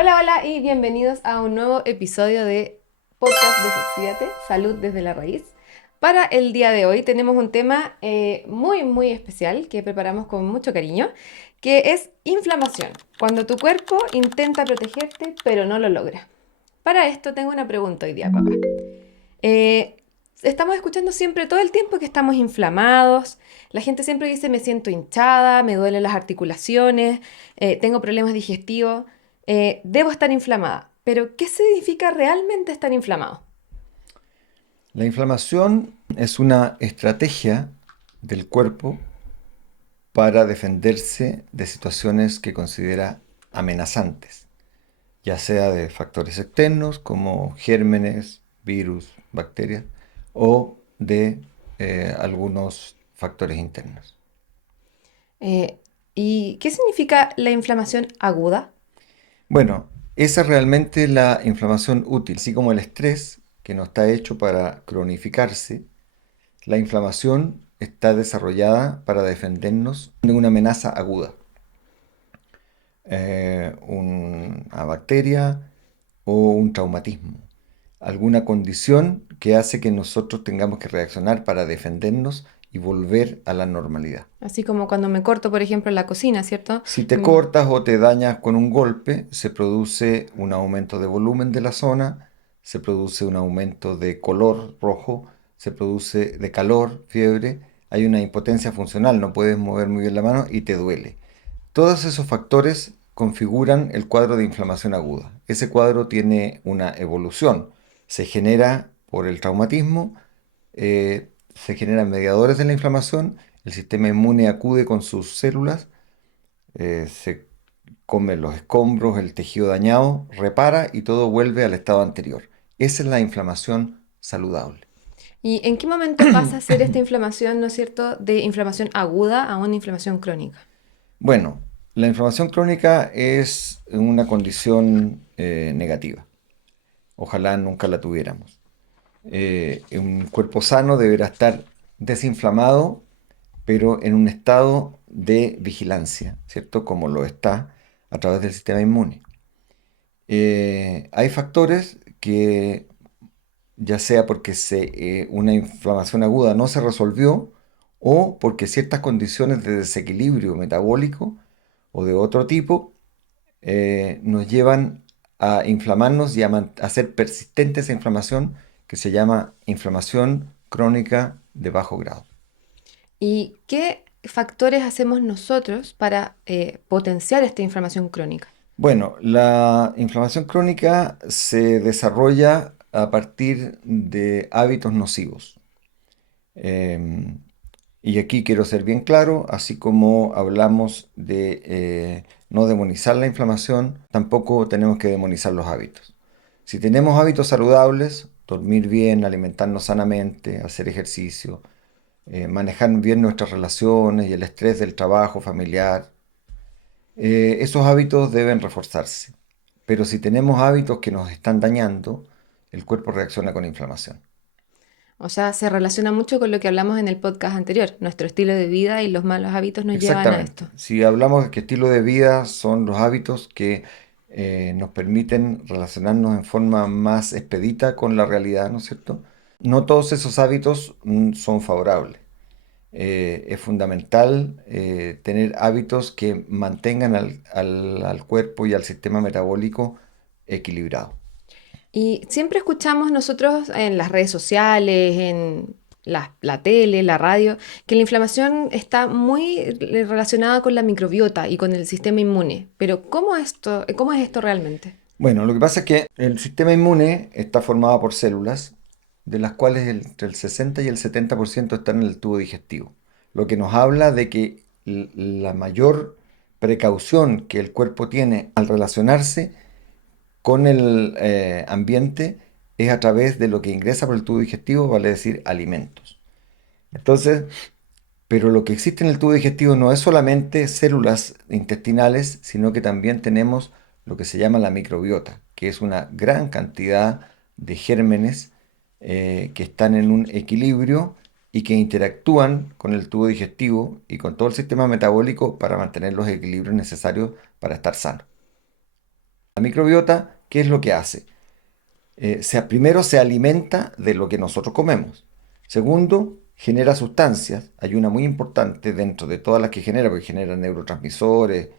Hola, hola y bienvenidos a un nuevo episodio de Podcast Desafíate, Salud desde la Raíz. Para el día de hoy tenemos un tema muy especial que preparamos con mucho cariño, que es inflamación, cuando tu cuerpo intenta protegerte pero no lo logra. Para esto tengo una pregunta hoy día, papá. Eh, Estamos escuchando siempre todo el tiempo que estamos inflamados. La gente siempre dice me siento hinchada, me duelen las articulaciones, tengo problemas digestivos, debo estar inflamada. Pero, ¿qué significa realmente estar inflamado? La inflamación es una estrategia del cuerpo para defenderse de situaciones que considera amenazantes, ya sea de factores externos como gérmenes, virus, bacterias, o de algunos factores internos. Eh, ¿Y qué significa la inflamación aguda? Bueno, esa es realmente la inflamación útil, así como el estrés, que no está hecho para cronificarse. La inflamación está desarrollada para defendernos de una amenaza aguda, una bacteria o un traumatismo, alguna condición que hace que nosotros tengamos que reaccionar para defendernos y volver a la normalidad. Así como cuando me corto, por ejemplo, en la cocina, ¿cierto? Si te Mm. cortas o te dañas con un golpe, se produce un aumento de volumen de la zona, se produce un aumento de color rojo, se produce de calor, fiebre, hay una impotencia funcional, no puedes mover muy bien la mano y te duele. Todos esos factores configuran el cuadro de inflamación aguda. Ese cuadro tiene una evolución. Se genera por el traumatismo, se generan mediadores de la inflamación, el sistema inmune acude con sus células, se come los escombros, el tejido dañado, repara y todo vuelve al estado anterior. Esa es la inflamación saludable. ¿Y en qué momento pasa a ser esta inflamación, ¿no es cierto?, de inflamación aguda a una inflamación crónica. Bueno, la inflamación crónica es una condición negativa. Ojalá nunca la tuviéramos. Un cuerpo sano deberá estar desinflamado, pero en un estado de vigilancia, ¿cierto? Como lo está a través del sistema inmune. Hay factores que, ya sea porque una inflamación aguda no se resolvió o porque ciertas condiciones de desequilibrio metabólico o de otro tipo nos llevan a inflamarnos y a hacer persistente esa inflamación que se llama inflamación crónica de bajo grado. ¿Y qué factores hacemos nosotros para potenciar esta inflamación crónica? Bueno, la inflamación crónica se desarrolla a partir de hábitos nocivos. Em, y aquí quiero ser bien claro, así como hablamos de no demonizar la inflamación, tampoco tenemos que demonizar los hábitos. Si tenemos hábitos saludables, dormir bien, alimentarnos sanamente, hacer ejercicio, manejar bien nuestras relaciones y el estrés del trabajo familiar, esos hábitos deben reforzarse. Pero si tenemos hábitos que nos están dañando, el cuerpo reacciona con inflamación. O sea, se relaciona mucho con lo que hablamos en el podcast anterior. Nuestro estilo de vida y los malos hábitos nos llevan a Exactamente. esto. Si hablamos de que estilo de vida son los hábitos que nos permiten relacionarnos en forma más expedita con la realidad, ¿no es cierto? No todos esos hábitos son favorables. Es fundamental tener hábitos que mantengan al cuerpo y al sistema metabólico equilibrado. Y siempre escuchamos nosotros en las redes sociales, en la tele, la radio, que la inflamación está muy relacionada con la microbiota y con el sistema inmune. Pero cómo es esto realmente? Bueno, lo que pasa es que el sistema inmune está formado por células, de las cuales entre el 60 y el 70% están en el tubo digestivo, lo que nos habla de que la mayor precaución que el cuerpo tiene al relacionarse con el ambiente es a través de lo que ingresa por el tubo digestivo, vale decir alimentos. Entonces, pero lo que existe en el tubo digestivo no es solamente células intestinales, sino que también tenemos lo que se llama la microbiota, que es una gran cantidad de gérmenes que están en un equilibrio y que interactúan con el tubo digestivo y con todo el sistema metabólico para mantener los equilibrios necesarios para estar sano. La microbiota, ¿qué es lo que hace? Primero se alimenta de lo que nosotros comemos. Segundo, genera sustancias. Hay una muy importante dentro de todas las que genera, porque genera neurotransmisores,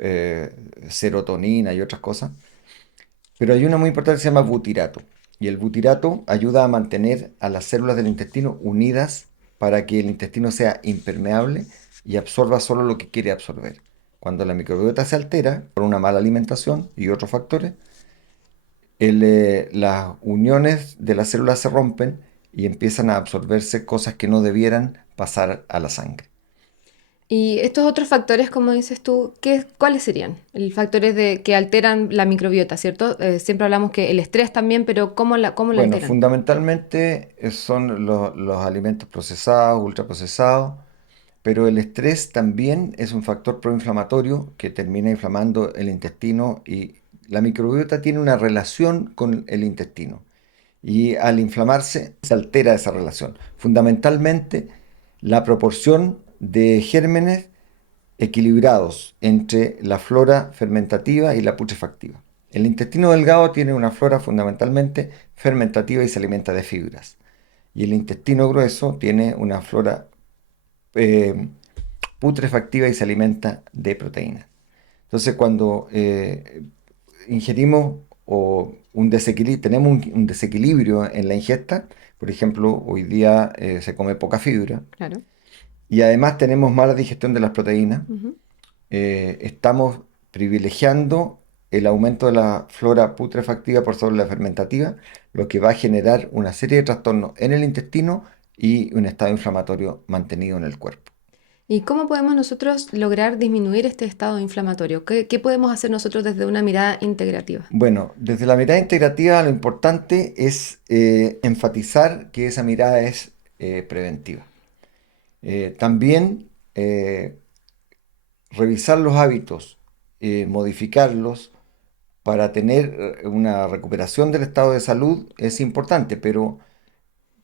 eh, serotonina y otras cosas. Pero hay una muy importante que se llama butirato. Y el butirato ayuda a mantener a las células del intestino unidas para que el intestino sea impermeable y absorba solo lo que quiere absorber. Cuando la microbiota se altera por una mala alimentación y otros factores, las uniones de las células se rompen y empiezan a absorberse cosas que no debieran pasar a la sangre. Y estos otros factores, como dices tú, ¿cuáles serían? Factores que alteran la microbiota, ¿cierto? Siempre hablamos que el estrés también, pero ¿cómo la Bueno, alteran? fundamentalmente son los alimentos procesados, ultraprocesados, pero el estrés también es un factor proinflamatorio que termina inflamando el intestino y la microbiota tiene una relación con el intestino y al inflamarse se altera esa relación. Fundamentalmente la proporción de gérmenes equilibrados entre la flora fermentativa y la putrefactiva. El intestino delgado tiene una flora fundamentalmente fermentativa y se alimenta de fibras. Y el intestino grueso tiene una flora eh, putrefactiva y se alimenta de proteínas. Entonces, cuando ingerimos tenemos un desequilibrio en la ingesta, por ejemplo, hoy día se come poca fibra Claro. y además tenemos mala digestión de las proteínas, Ujú. estamos privilegiando el aumento de la flora putrefactiva por sobre la fermentativa, lo que va a generar una serie de trastornos en el intestino y un estado inflamatorio mantenido en el cuerpo. ¿Y cómo podemos nosotros lograr disminuir este estado inflamatorio? ¿Qué podemos hacer nosotros desde una mirada integrativa? Bueno, desde la mirada integrativa lo importante es enfatizar que esa mirada es preventiva. También revisar los hábitos, modificarlos para tener una recuperación del estado de salud es importante, pero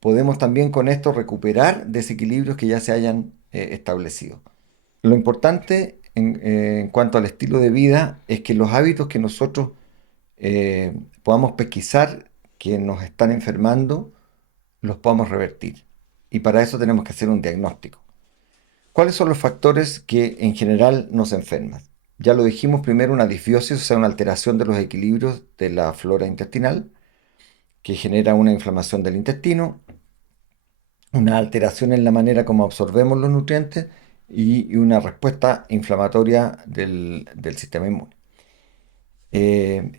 podemos también con esto recuperar desequilibrios que ya se hayan establecido. Lo importante en cuanto al estilo de vida es que los hábitos que nosotros podamos pesquisar que nos están enfermando, los podamos revertir. Y para eso tenemos que hacer un diagnóstico. ¿Cuáles son los factores que en general nos enferman? Ya lo dijimos primero, una disbiosis, o sea, una alteración de los equilibrios de la flora intestinal, que genera una inflamación del intestino, una alteración en la manera como absorbemos los nutrientes y una respuesta inflamatoria del sistema inmune. Eh,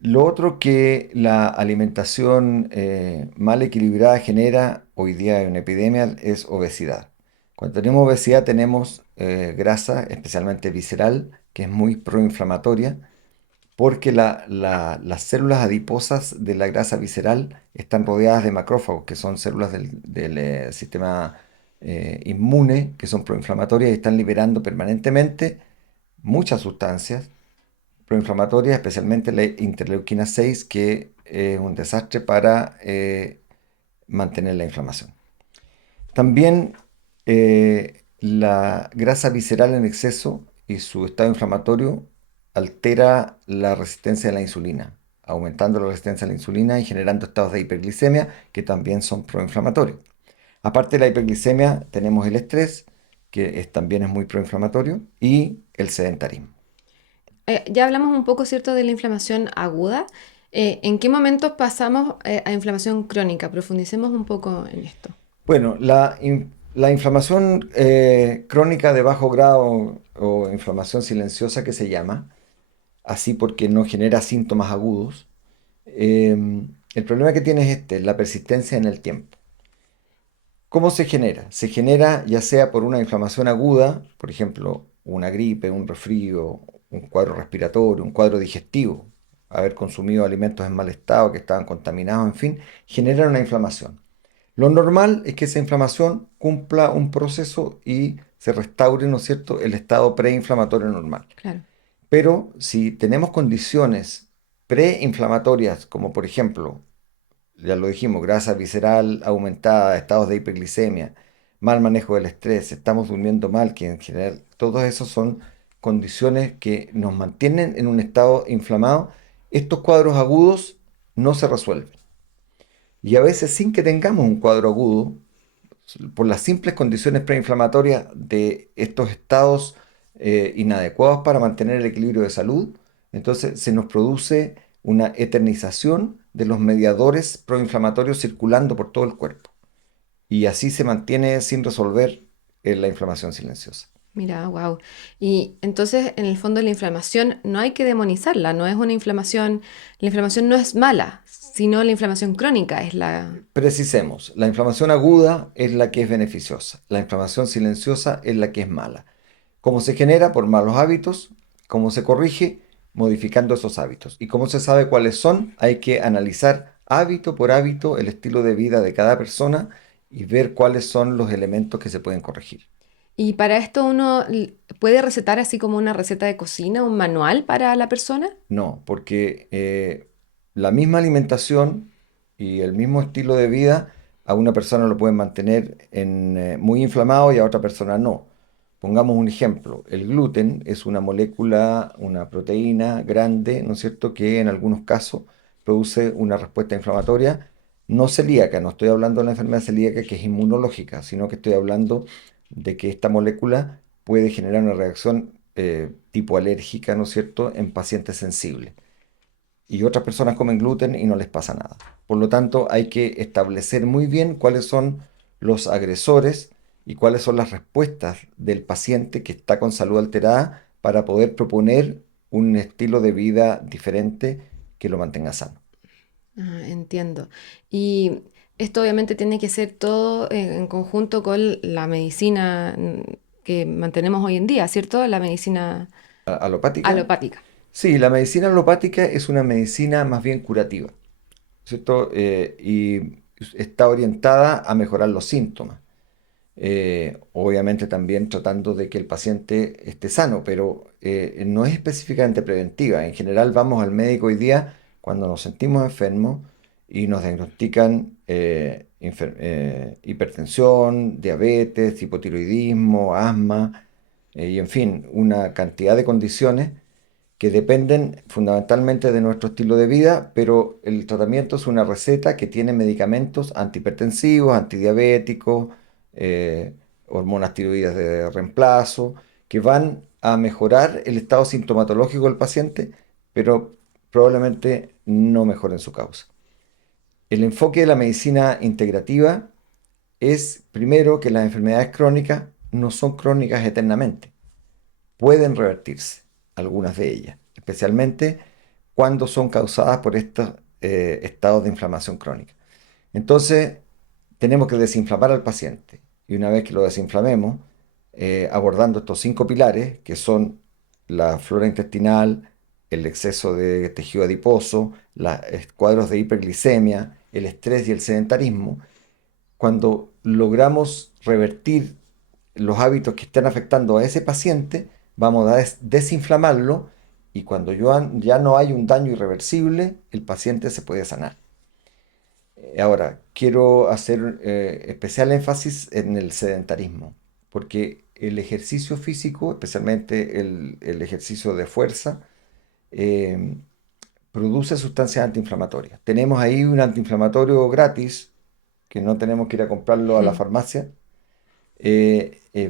lo otro que la alimentación mal equilibrada genera hoy día en una epidemia es obesidad. Cuando tenemos obesidad tenemos grasa, especialmente visceral, que es muy proinflamatoria, porque las células adiposas de la grasa visceral están rodeadas de macrófagos, que son células del sistema inmune, que son proinflamatorias y están liberando permanentemente muchas sustancias proinflamatorias, especialmente la interleuquina 6, que es un desastre para mantener la inflamación. También la grasa visceral en exceso y su estado inflamatorio altera la resistencia a la insulina, aumentando la resistencia a la insulina y generando estados de hiperglicemia que también son proinflamatorios. Aparte de la hiperglicemia, tenemos el estrés, que también es muy proinflamatorio, y el sedentarismo. Ya hablamos un poco, ¿cierto?, de la inflamación aguda. ¿En qué momentos pasamos a inflamación crónica? Profundicemos un poco en esto. Bueno, la inflamación crónica de bajo grado o inflamación silenciosa que se llama, así porque no genera síntomas agudos, el problema que tiene es la persistencia en el tiempo. ¿Cómo se genera? Se genera ya sea por una inflamación aguda, por ejemplo, una gripe, un resfrío, un cuadro respiratorio, un cuadro digestivo, haber consumido alimentos en mal estado que estaban contaminados, en fin, generan una inflamación. Lo normal es que esa inflamación cumpla un proceso y se restaure, ¿no es cierto?, el estado preinflamatorio normal. Claro. Pero si tenemos condiciones preinflamatorias, como por ejemplo, ya lo dijimos, grasa visceral aumentada, estados de hiperglicemia, mal manejo del estrés, estamos durmiendo mal, que en general todos esos son condiciones que nos mantienen en un estado inflamado estos cuadros agudos no se resuelven. Y a veces sin que tengamos un cuadro agudo, por las simples condiciones preinflamatorias de estos estados inadecuados para mantener el equilibrio de salud, entonces se nos produce una eternización de los mediadores proinflamatorios circulando por todo el cuerpo. Y así se mantiene sin resolver la inflamación silenciosa. Mira, wow. Y entonces, en el fondo, la inflamación no hay que demonizarla, no es una inflamación, la inflamación no es mala, sino la inflamación crónica es la... Precisemos, la inflamación aguda es la que es beneficiosa, la inflamación silenciosa es la que es mala. ¿Cómo se genera? Por malos hábitos. ¿Cómo se corrige? Modificando esos hábitos. ¿Y cómo se sabe cuáles son? Hay que analizar hábito por hábito el estilo de vida de cada persona y ver cuáles son los elementos que se pueden corregir. Y para esto uno puede recetar así como una receta de cocina, un manual para la persona. No, porque la misma alimentación y el mismo estilo de vida a una persona lo pueden mantener muy inflamado y a otra persona no. Pongamos un ejemplo. El gluten es una molécula, una proteína grande, ¿no es cierto?, que en algunos casos produce una respuesta inflamatoria no celíaca. No estoy hablando de la enfermedad celíaca que es inmunológica, sino que estoy hablando de que esta molécula puede generar una reacción tipo alérgica, ¿no es cierto?, en pacientes sensibles. Y otras personas comen gluten y no les pasa nada. Por lo tanto, hay que establecer muy bien cuáles son los agresores y cuáles son las respuestas del paciente que está con salud alterada para poder proponer un estilo de vida diferente que lo mantenga sano. Ah, entiendo. Y esto obviamente tiene que ser todo en conjunto con la medicina que mantenemos hoy en día, ¿cierto? La medicina ¿Alopática? alopática. Sí, la medicina alopática es una medicina más bien curativa, ¿cierto? Y está orientada a mejorar los síntomas. Obviamente también tratando de que el paciente esté sano, pero no es específicamente preventiva. En general vamos al médico hoy día cuando nos sentimos enfermos y nos diagnostican hipertensión, diabetes, hipotiroidismo, asma, y en fin, una cantidad de condiciones que dependen fundamentalmente de nuestro estilo de vida, pero el tratamiento es una receta que tiene medicamentos antihipertensivos, antidiabéticos, eh, hormonas tiroides de reemplazo, que van a mejorar el estado sintomatológico del paciente, pero probablemente no mejoren su causa. El enfoque de la medicina integrativa es, primero, que las enfermedades crónicas no son crónicas eternamente, pueden revertirse, algunas de ellas, especialmente cuando son causadas por estos estados de inflamación crónica. Entonces, tenemos que desinflamar al paciente y una vez que lo desinflamemos, abordando estos 5 pilares, que son la flora intestinal, el exceso de tejido adiposo, los cuadros de hiperglicemia, el estrés y el sedentarismo, cuando logramos revertir los hábitos que están afectando a ese paciente, vamos a desinflamarlo y cuando ya no hay un daño irreversible, el paciente se puede sanar. Ahora, quiero hacer especial énfasis en el sedentarismo, porque el ejercicio físico, especialmente el ejercicio de fuerza, eh, produce sustancias antiinflamatorias. Tenemos ahí un antiinflamatorio gratis, que no tenemos que ir a comprarlo a la Ujú. farmacia,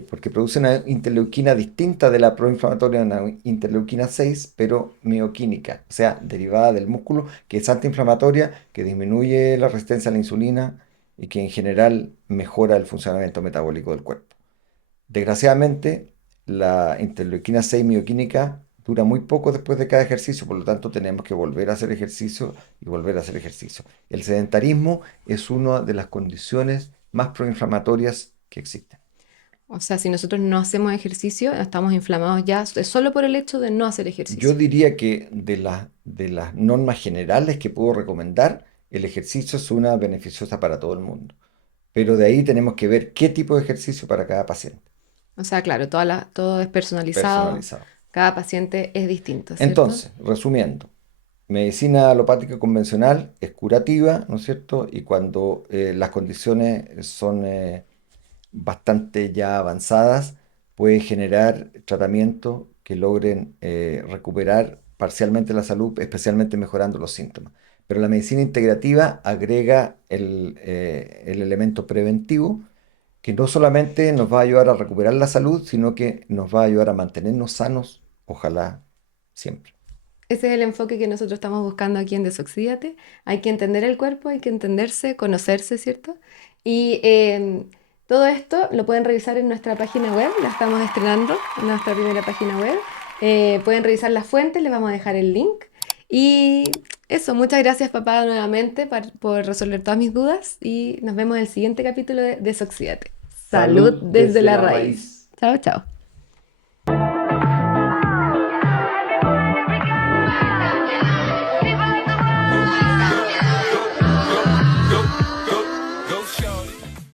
porque produce una interleuquina distinta de la proinflamatoria, una interleuquina 6 pero mioquímica, o sea, derivada del músculo, que es antiinflamatoria, que disminuye la resistencia a la insulina y que en general mejora el funcionamiento metabólico del cuerpo. Desgraciadamente, la interleuquina 6 mioquímica dura muy poco después de cada ejercicio, por lo tanto tenemos que volver a hacer ejercicio y volver a hacer ejercicio. El sedentarismo es una de las condiciones más proinflamatorias que existen. O sea, si nosotros no hacemos ejercicio, estamos inflamados ya, es solo por el hecho de no hacer Yo ejercicio. diría que de las normas generales que puedo recomendar, el ejercicio es una beneficiosa para todo el mundo. Pero de ahí tenemos que ver qué tipo de ejercicio para cada paciente, O sea, claro, todo es personalizado, personalizado. cada paciente es distinto, ¿cierto? Entonces, resumiendo, medicina alopática convencional es curativa, ¿no es cierto? Y cuando las condiciones son bastante ya avanzadas, puede generar tratamientos que logren recuperar parcialmente la salud, especialmente mejorando los síntomas. Pero la medicina integrativa agrega el elemento preventivo, que no solamente nos va a ayudar a recuperar la salud, sino que nos va a ayudar a mantenernos sanos, ojalá siempre. Ese es el enfoque que nosotros estamos buscando aquí en Desoxídate. Hay que entender el cuerpo, hay que entenderse, conocerse, ¿cierto? Y todo esto lo pueden revisar en nuestra página web, la estamos estrenando, en nuestra primera página web. Pueden revisar las fuentes, les vamos a dejar el link. Y eso, muchas gracias papá nuevamente por resolver todas mis dudas y nos vemos en el siguiente capítulo de Desoxídate. Salud Salud desde desde la la raíz. raíz. Chao, chao.